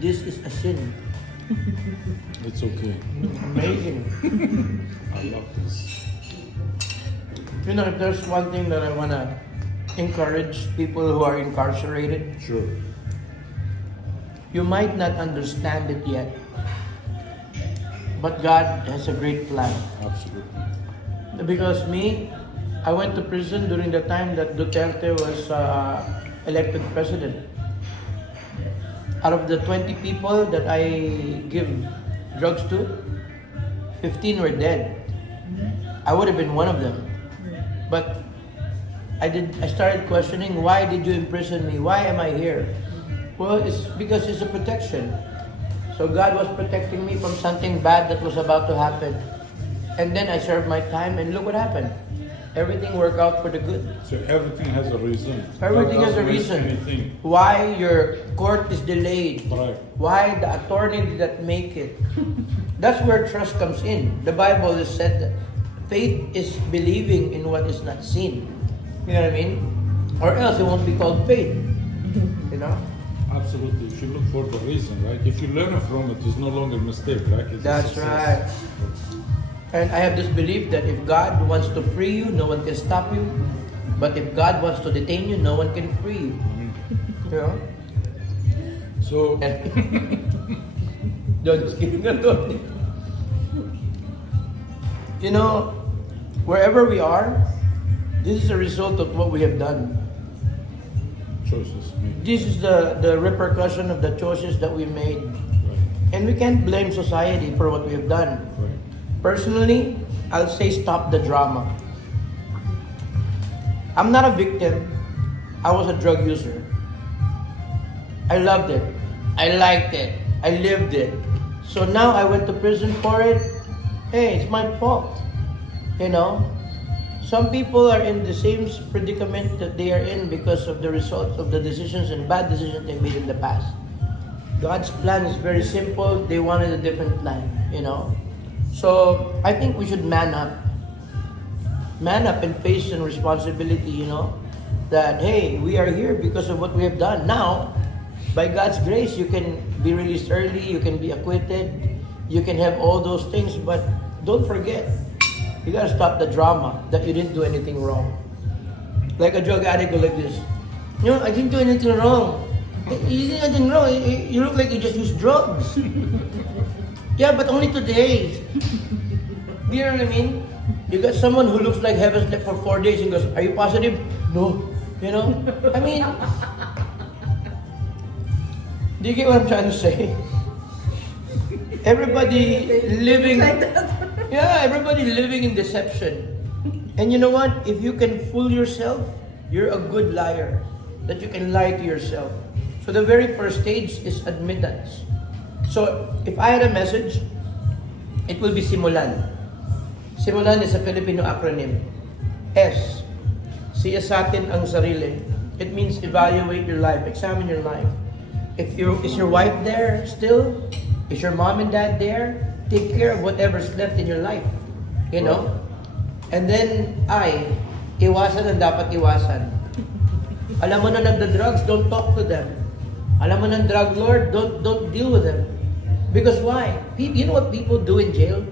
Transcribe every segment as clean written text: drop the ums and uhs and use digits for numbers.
this is a sin. It's okay. Amazing. I love this. You know, if there's one thing that I want to encourage people who are incarcerated, Sure. you might not understand it yet, but God has a great plan. Absolutely. Because me, I went to prison during the time that Duterte was elected president. Out of the 20 people that I give drugs to, 15 were dead. I would have been one of them. But I started questioning, why did you imprison me? Why am I here? Well, it's because it's a protection. So God was protecting me from something bad that was about to happen. And then I served my time, and look what happened. Everything worked out for the good. So everything has a reason. Everything has a reason. Why your court is delayed. Right. Why the attorney did not make it. That's where trust comes in. The Bible has said that faith is believing in what is not seen. You know what I mean? Or else it won't be called faith. You know? Absolutely. You should look for the reason, right? If you learn from it, it's no longer a mistake, right? It's That's right. And I have this belief that if God wants to free you, no one can stop you. But if God wants to detain you, no one can free you. You know? So, Just kidding. You know, wherever we are, this is a result of what we have done. choices made. This is the repercussion of the choices that we made. Right. And we can't blame society for what we have done. Right. Personally, I'll say stop the drama. I'm not a victim. I was a drug user. I loved it. I liked it. I lived it. So now I went to prison for it. Hey, it's my fault. You know? Some people are in the same predicament that they are in because of the results of the decisions and bad decisions they made in the past. God's plan is very simple. They wanted a different life, you know? So I think we should man up. Man up and face some responsibility, you know? That, hey, we are here because of what we have done. Now, by God's grace, you can be released early, you can be acquitted, you can have all those things, but don't forget, you gotta stop the drama that you didn't do anything wrong. Like a drug addict go like this. You know, I didn't do anything wrong. You did anything wrong. You look like you just used drugs. Yeah, but only today. Do you know what I mean? You got someone who looks like heaven slept for 4 days and goes, are you positive? No. You know? I mean, do you get what I'm trying to say? Everybody living, yeah, everybody living in deception. And you know what? If you can fool yourself, you're a good liar. That you can lie to yourself. So the very first stage is admittance. So if I had a message, it will be simulan. Simulan is a Filipino acronym. S, siya sa atin ang sarili. It means evaluate your life, examine your life. Is your wife there still? Is your mom and dad there? Take care of whatever's left in your life. You know? And then iwasan ang dapat iwasan. Alam mo na nagda-drugs, don't talk to them. Alam mo na drug lord, don't deal with them. Because why? You know what people do in jail?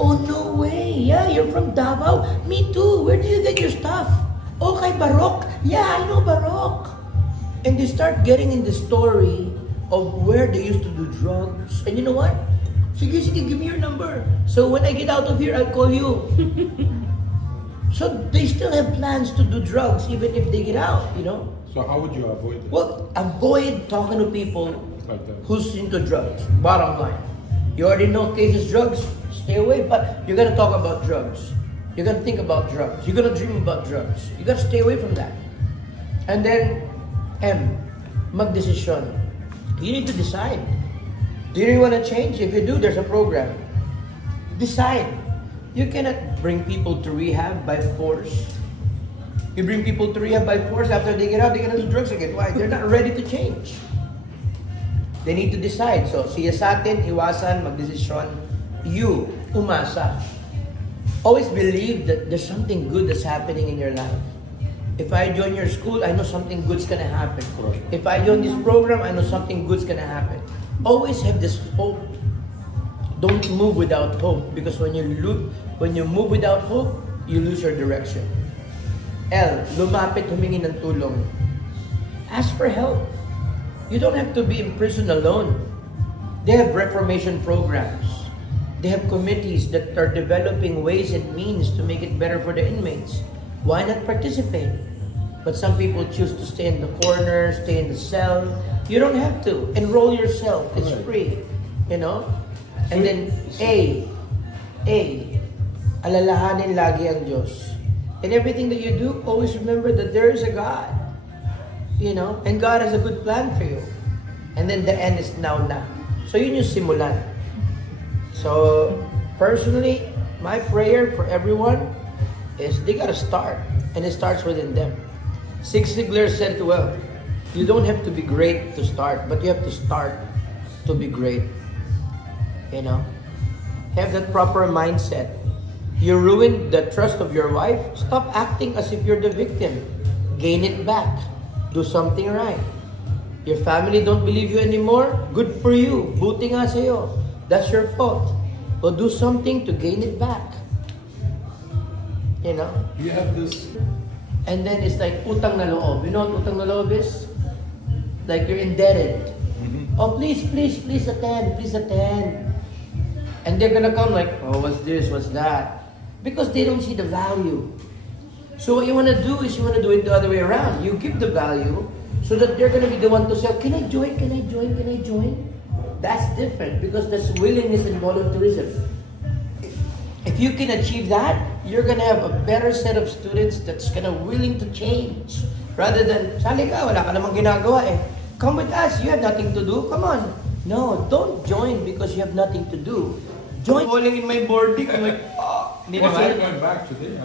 Oh, no way. Yeah, you're from Davao. Me too. Where do you get your stuff? Oh, kay Barok. Yeah, I know Barok. And they start getting in the story of where they used to do drugs. And you know what? Sige, give me your number. So when I get out of here, I'll call you. So they still have plans to do drugs even if they get out, you know? So how would you avoid it? Well, avoid talking to people Like that. who's into drugs. Bottom line. You already know cases drugs, stay away, but you're gonna talk about drugs. You're gonna think about drugs. You're gonna dream about drugs. You gotta stay away from that. And then, M, magdesisyon. You need to decide. Do you really want to change? If you do, there's a program. Decide. You cannot bring people to rehab by force. You bring people to rehab by force, after they get out, they're gonna do drugs again. Why? They're not ready to change. They need to decide. So, siya sa atin, iwasan, magdesisyon. You, umasa. Always believe that there's something good that's happening in your life. If I join your school, I know something good's gonna happen. If I join this program, I know something good's gonna happen. Always have this hope. Don't move without hope, because when you move without hope, you lose your direction. L, lumapit, humingi ng tulong. Ask for help. You don't have to be in prison alone. They have reformation programs. They have committees that are developing ways and means to make it better for the inmates. Why not participate? But some people choose to stay in the corner, stay in the cell. You don't have to. Enroll yourself. It's free. You know? And then, A, alalahanin lagi ang Diyos. In everything that you do, always remember that there is a God. You know? And God has a good plan for you. And then the end is now na. So yun yung simulan. So, personally, my prayer for everyone is they gotta start. And it starts within them. Zig Ziglar said, well, you don't have to be great to start, but you have to start to be great. You know? Have that proper mindset. You ruined the trust of your wife, stop acting as if you're the victim. Gain it back. Do something right. Your family don't believe you anymore? Good for you. Buti nga sa'yo. That's your fault. But do something to gain it back. You know? You have this. And then it's like utang na loob. You know what utang na loob is? Like you're indebted. Oh, please attend. Please attend. And they're gonna come like, oh, what's this? What's that? Because they don't see the value. So what you wanna do is you wanna do it the other way around. You give the value so that they're gonna be the one to say, can I join? Can I join? Can I join? That's different because that's willingness and volunteerism. If you can achieve that, you're gonna have a better set of students that's gonna willing to change. Rather than, sali ka, wala ka namang ginagawa eh. Come with us, you have nothing to do, come on. No, don't join because you have nothing to do. Join. Falling in my boarding, I'm like, oh. Was I going back today?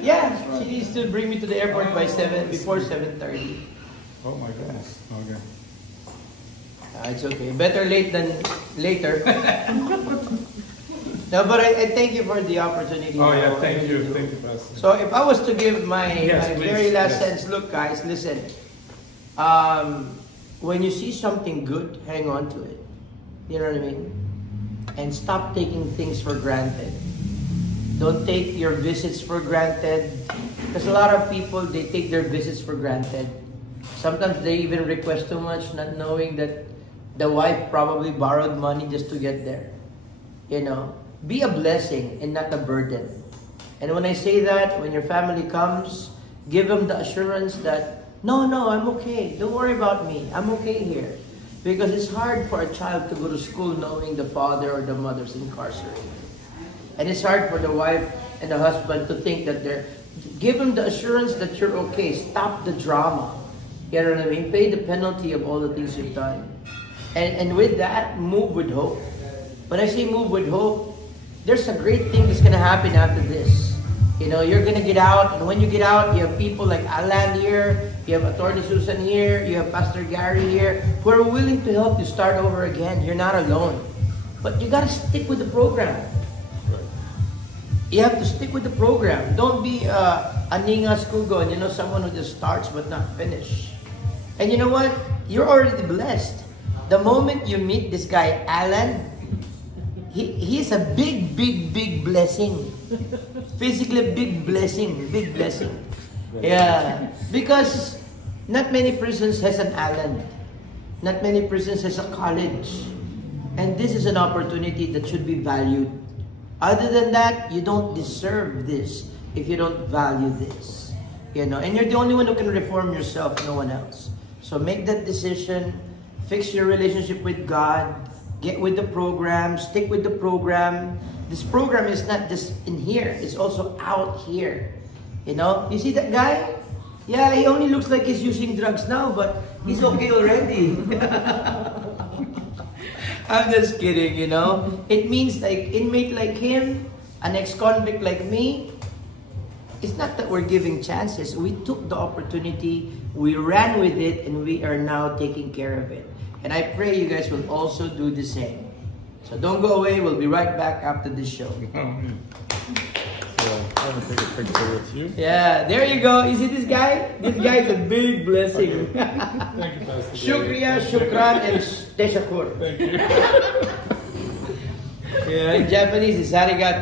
Yeah, she needs to bring me to the airport by 7, before 7:30. Oh my goodness, okay. It's okay. Better late than later. No, but I thank you for the opportunity. Oh yeah, thank you, Pastor. So if I was to give my Yes, very last yes. sense, look guys, listen. When you see something good, hang on to it. You know what I mean? And stop taking things for granted. Don't take your visits for granted. Because a lot of people, they take their visits for granted. Sometimes they even request too much, not knowing that the wife probably borrowed money just to get there. You know? Be a blessing and not a burden. And when I say that, when your family comes, give them the assurance that, no, I'm okay. Don't worry about me. I'm okay here. Because it's hard for a child to go to school knowing the father or the mother's incarcerated. And it's hard for the wife and the husband to think that they're... Give them the assurance that you're okay. Stop the drama. You know what I mean? Pay the penalty of all the things you've done. And with that, move with hope. When I say move with hope, there's a great thing that's going to happen after this. You know, you're going to get out, and when you get out, you have people like Alan here, you have Attorney Susan here, you have Pastor Gary here, who are willing to help you start over again. You're not alone. But you got to stick with the program. You have to stick with the program. Don't be a ningas kugon, you know, someone who just starts but not finish. And you know what? You're already blessed. The moment you meet this guy, Alan, he's a big blessing. Physically big blessing. Yeah. Because not many prisons has an Alan. Not many prisons has a college. And this is an opportunity that should be valued. Other than that, you don't deserve this if you don't value this. You know, and you're the only one who can reform yourself, no one else. So make that decision, fix your relationship with God, get with the program, stick with the program. This program is not just in here, it's also out here. You know, you see that guy? Yeah, he only looks like he's using drugs now, but he's okay already. I'm just kidding, you know. It means like inmate like him, an ex-convict like me, it's not that we're giving chances. We took the opportunity, we ran with it, and we are now taking care of it. And I pray you guys will also do the same. So don't go away. We'll be right back after this show. I want to take a picture with you. Yeah, there you go. You see this guy? This guy is a big blessing. Thank you, Pastor. Shukriya, shukran, and teshakur. Thank you. Yeah, in Japanese, it's arigato.